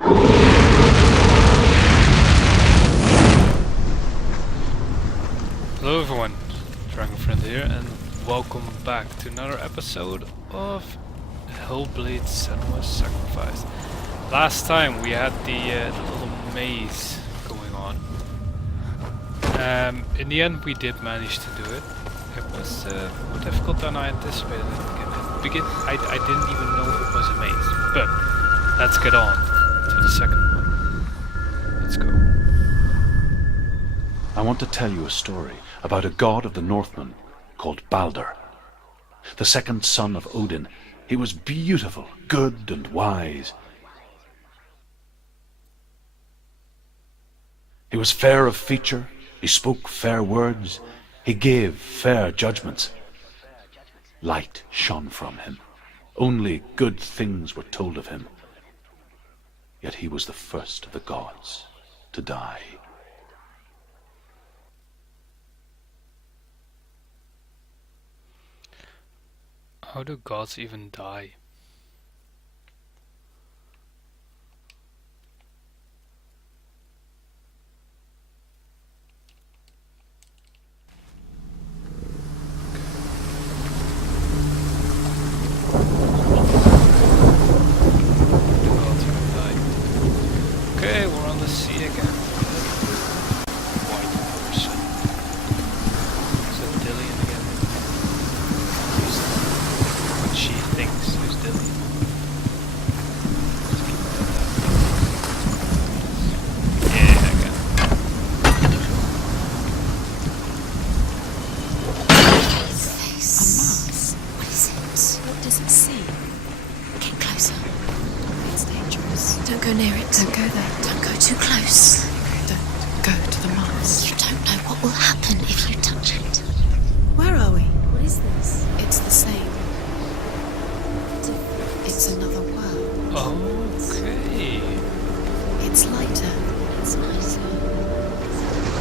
Hello everyone, Dragonfriend here, and welcome back to another episode of Hellblade Senua's Sacrifice. Last time we had the little maze going on. In the end we did manage to do it. It was more difficult than I anticipated at the beginning. I didn't even know it was a maze, but let's get on to the second one. Let's go. I want to tell you a story about a god of the Northmen called Baldur. The second son of Odin. He was beautiful, good and wise. He was fair of feature, he spoke fair words, he gave fair judgments. Light shone from him. Only good things were told of him. Yet he was the first of the gods to die. How do gods even die? Okay, we're on the sea again. White person. Is that Dillian again? What she thinks is Dillian. Yeah, again. A mask? What is it? What does it see? Get closer. It's dangerous. Don't go near it. Don't go there. Don't go too close. Don't go to the mask. You don't know what will happen if you touch it. Where are we? What is this? It's the same. It's another world. Okay. It's lighter. It's nicer.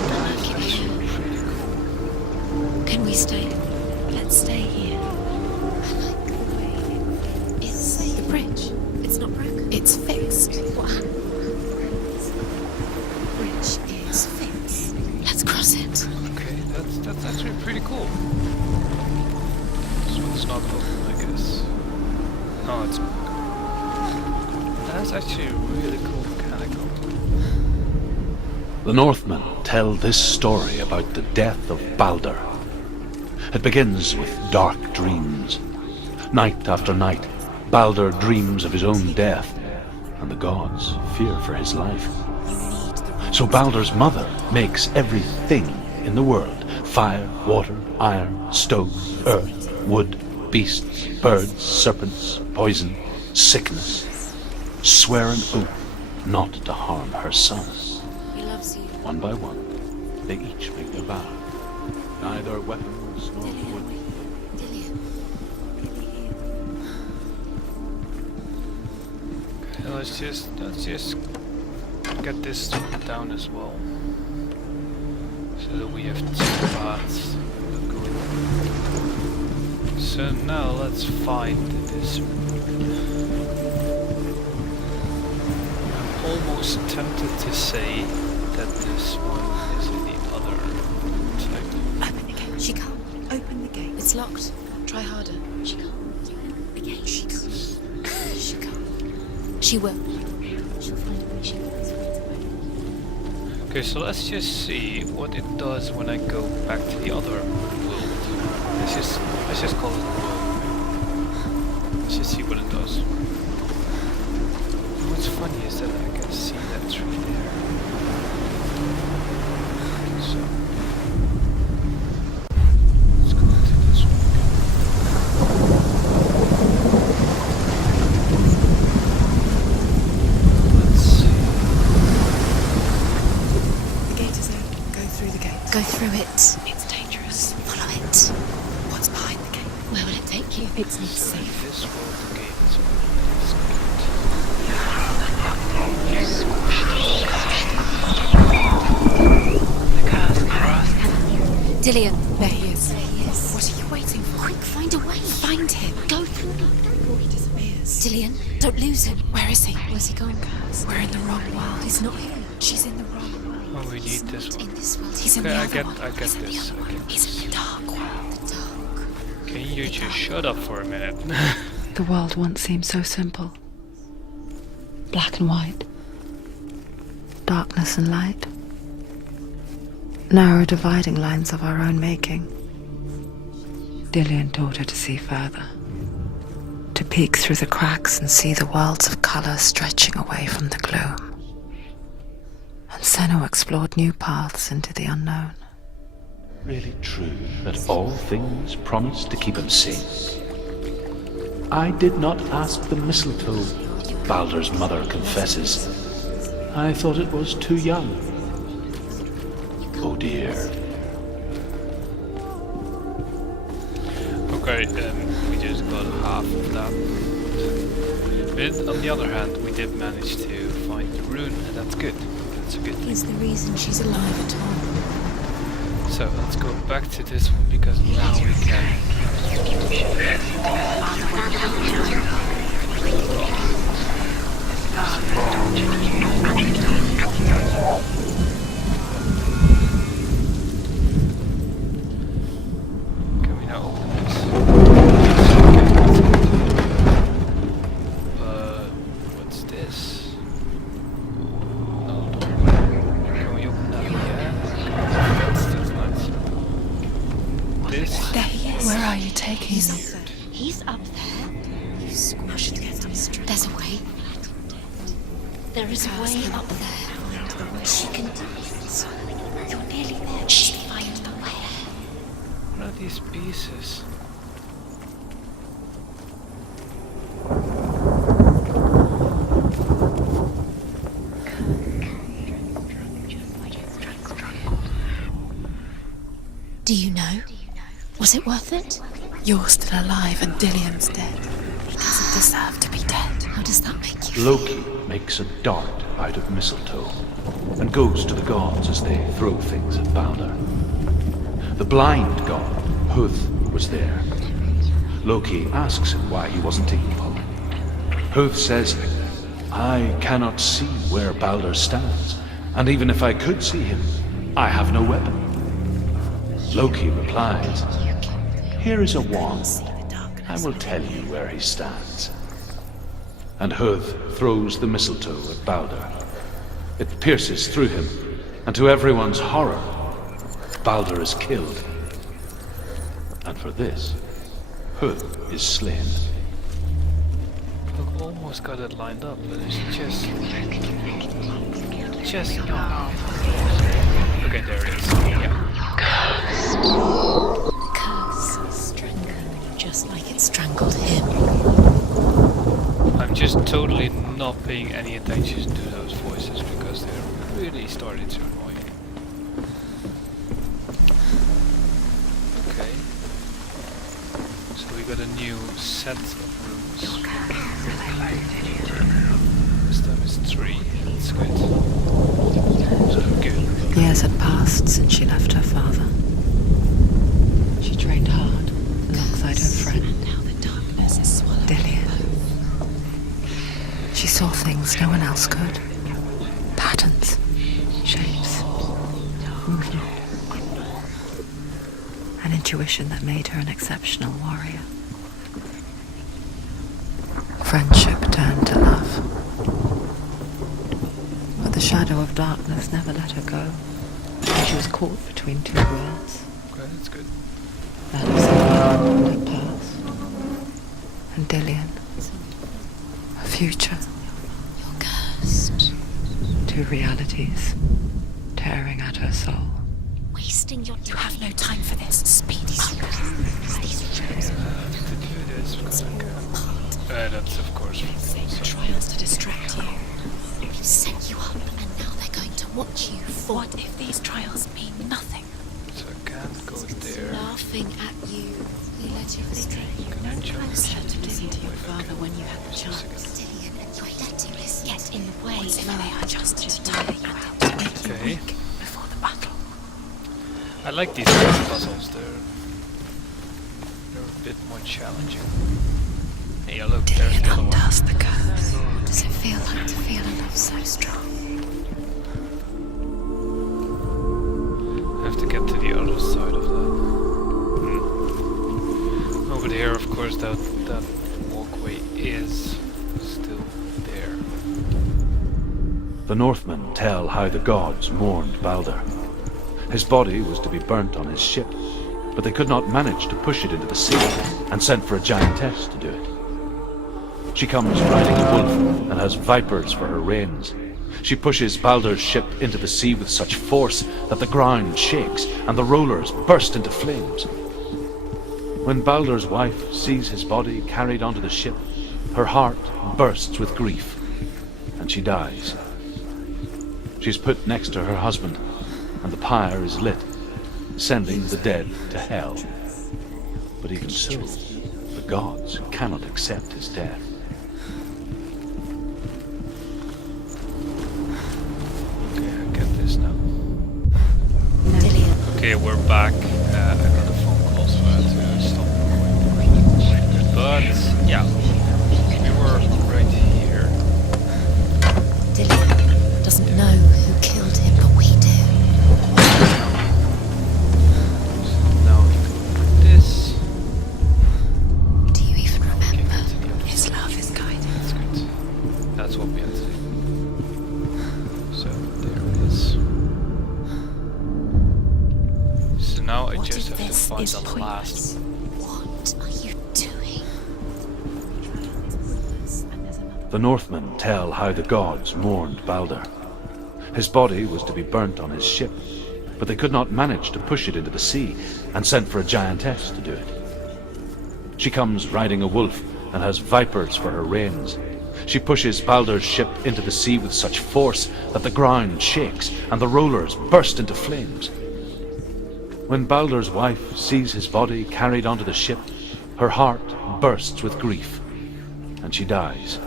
I like it That's here. pretty cool. Can we stay? Let's stay here. I like the way it's the bridge. It's not broken. It's fixed. What happened? The bridge is fixed. Let's cross it. Okay, that's actually pretty cool. This one's not open, I guess. No, it's that's actually a really cool mechanical. The Northmen tell this story about the death of Baldur. It begins with dark dreams. Night after night, Baldur dreams of his own death, and the gods fear for his life. So Baldur's mother makes everything in the world: fire, water, iron, stone, earth, wood, beasts, birds, serpents, poison, sickness. Swear an oath not to harm her son. He loves you. One by one, they each make their vow. Neither weapons nor wood. Dillian. Okay, let's just get this down as well, so that we have two paths. So now let's find this. I'm almost tempted to say that this one is in the other type. Open the gate. She can't. Open the gate. It's locked. Try harder. She can't. Open the gate. She can't. She can't. She will. She'll find a way. She knows right away. Okay, so let's just see what it does when I go back to the other world. Let's just call it a world. Let's just see what it does. What's funny is that I can see that tree there. So let's go to this one again. Let's see. The gate is open. Go through the gate. Go through it. It's dangerous. Follow it. What's behind the gate? Where will it take you? It's not So in safe. this world the gate is open. This gate. Dillian. There he is. There he is. What are you waiting for? Quick, find a way. Find him. Go through the door. He disappears. Dillian, don't lose him. Where is he? Where's he gone? We're in the wrong world. He's not here. She's in the wrong world. Oh, we need this one. In this world. He's in Okay, the I other get one. this. He's in the dark world. The dark. Can you just shut up for a minute? The world once seemed so simple. Black and white. Darkness and light. Narrow dividing lines of our own making. Dillian taught her to see further. To peek through the cracks and see the worlds of colour stretching away from the gloom. And Senua explored new paths into the unknown. Really true that all things promise to keep him safe? I did not ask the mistletoe, Baldur's mother confesses. I thought it was too young. Oh dear. Okay, we just got half of that. But on the other hand, we did manage to find the rune, and that's good. That's a good thing. He's the reason she's alive at all. So let's go back to this one because now we can. Can we now open this? What's this? No doorway. Can we open that? Yeah. That's nice. This. There he is. Where are you taking He's me? up there. He's up there. You squashed it. There's a way. There is a way up there. She can do it. You're nearly there. She'll find the way. What are these pieces? Do you know? Was it worth it? You're still alive and Dillian's dead. He doesn't deserve to be dead. How does that make you? Loki makes a dart out of mistletoe and goes to the gods as they throw things at Baldur. The blind god, Huth, was there. Loki asks him why he wasn't equal. Huth says, I cannot see where Baldur stands, and even if I could see him, I have no weapon. Loki replies, here is a wand. I will tell you where he stands. And Huth throws the mistletoe at Baldur. It pierces through him, and to everyone's horror, Baldur is killed. And for this, Huth is slain. Look, almost got it lined up, but it's just. Okay, there it is. Yeah. Curse strangling you just like it strangled him. I'm just totally not paying any attention to those voices because they're really starting to annoy me. Okay. So we got a new set of rooms. This time is 3. That's good. So good. Years had passed since she left her father. She trained hard alongside her friend, And now the darkness is swallowing Dillian. both. She saw things no one else could. Patterns, shapes, movement. An intuition that made her an exceptional warrior. Friendship turned to love. But the shadow of darkness never let her go. And she was caught between two worlds. Okay, that's good. That of Senua and her past. And Dillian. Her future. You're cursed. Two realities tearing at her soul. Wasting your time. You have no time for this. Speed up. These rooms To do this because I can. That's of course. are trials to distract you. We've set you up, and now they're going to watch you fall. What if these trials mean nothing? So I can't go there. Laughing at you. We let you astray. Can I jump? You said to listen to your Wait, father okay. when you had the chance. Dillian, and you're letting this get in the way. If No, they are just to tire you out, to to make you Okay. weak before the battle. I like these kind of puzzles. They're a bit more challenging. Hey, Yeah, look, there's Dillian the other one. undoes the curse. What does it feel like to feel a love so strong? I have to get to the other side of that. Over there, of course, that walkway is still there. The Northmen tell how the gods mourned Baldur. His body was to be burnt on his ship, but they could not manage to push it into the sea, and sent for a giantess to do it. She comes riding a wolf and has vipers for her reins. She pushes Baldur's ship into the sea with such force that the ground shakes and the rollers burst into flames. When Baldur's wife sees his body carried onto the ship, her heart bursts with grief, and she dies. She's put next to her husband, and the pyre is lit, sending the dead to hell. But even so, the gods cannot accept his death. Okay, I get this now. Dillian. Okay, we're back. I got a phone call, so I had to stop recording. But, yeah, we were right here. Dillian doesn't know who killed him, but we do. Now we go like this. Do you even remember? His love is guiding. That's good. That's what we had to do. So, there it is. So now I What just if have to this find is the last pointless? What are you doing? The Northmen tell how the gods mourned Baldur. His body was to be burnt on his ship, but they could not manage to push it into the sea, and sent for a giantess to do it. She comes riding a wolf and has vipers for her reins. She pushes Baldur's ship into the sea with such force that the ground shakes and the rollers burst into flames. When Baldur's wife sees his body carried onto the ship, her heart bursts with grief, and she dies.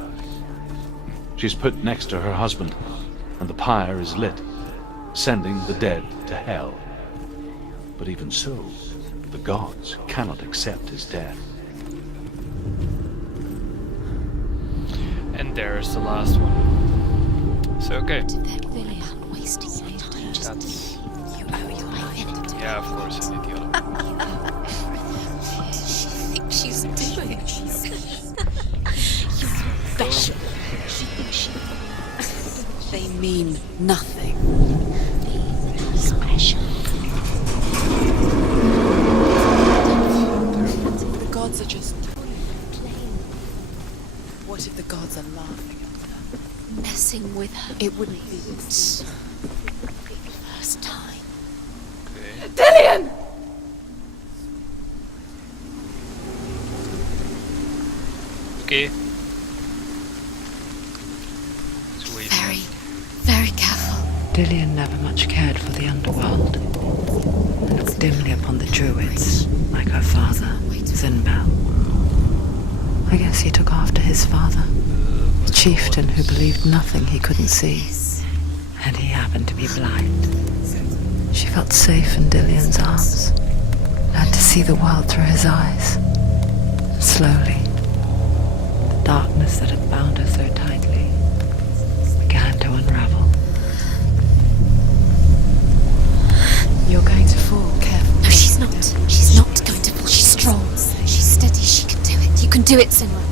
She's put next to her husband, and the pyre is lit, sending the dead to hell. But even so, the gods cannot accept his death. And there's the last one. So okay, Dillian wasting your time. Just that's you owe your life. yeah. Of course, I need the other one. What does she think she's doing? You're special. She thinks she. They mean nothing. Special. The gods are just What if the gods are laughing at her? Messing with her. It wouldn't be First time. Okay. Dillian! Okay. So wait. Very, very careful. Dillian never much cared for the underworld, and looked dimly upon the druids, like her father, Zinbel. I guess he took after his father, the chieftain who believed nothing he couldn't see, and he happened to be blind. She felt safe in Dillian's arms, learned to see the world through his eyes. Slowly, the darkness that had bound her so tightly began to unravel. You're going to fall, careful. No, she's not. She's not going to fall. She's strong. She's steady. She can do it. You can do it, Senua.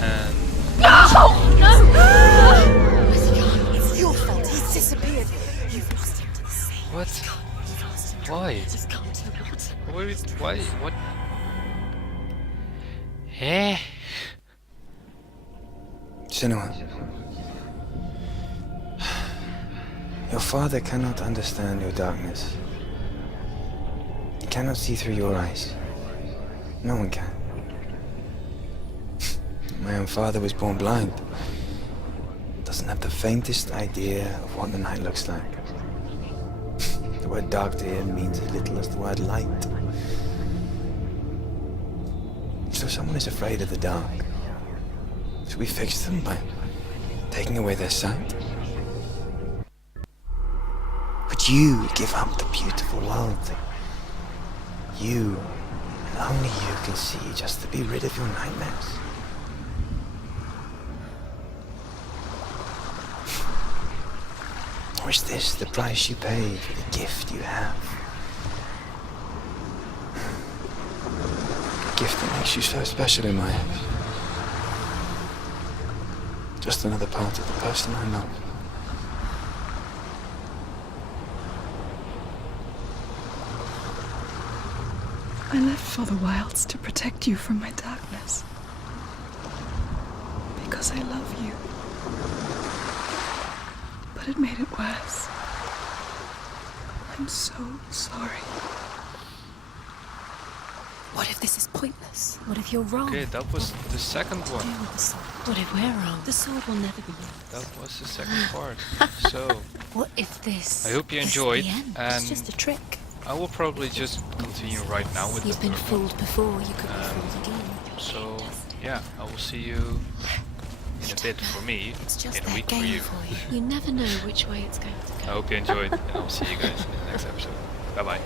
And Where's he gone? It's your fault. He's disappeared. You've lost him to the sea. what? Why? Just can't do what? Why? What? Eh? Senua, your father cannot understand your darkness. He cannot see through your eyes. No one can. My own father was born blind. Doesn't have the faintest idea of what the night looks like. The word dark to him means as little as the word light. So someone is afraid of the dark. Should we fix them by taking away their sight? Would you give up the beautiful world You, and only you, can see just to be rid of your nightmares. Or is this the price you pay for the gift you have? A gift that makes you so special in my eyes. Just another part of the person I love. I left for the wilds to protect you from my darkness. Because I love you. But it made it worse. I'm so sorry. What if this is pointless? What if you're wrong? Okay, that was the second Do one. with the sword. What if we're wrong? The sword will never be yours. That was the second part. So, What if this? I hope you is enjoyed, the end? and It's just a trick. I will probably just continue right now with You've the been third one. fooled before. You could be fooled again. So, yeah, I will see you in a bit for me, It's just in a that week for game you. for you. You never know which way it's going to I go. hope you enjoyed, and I'll see you guys in the next episode. Bye bye.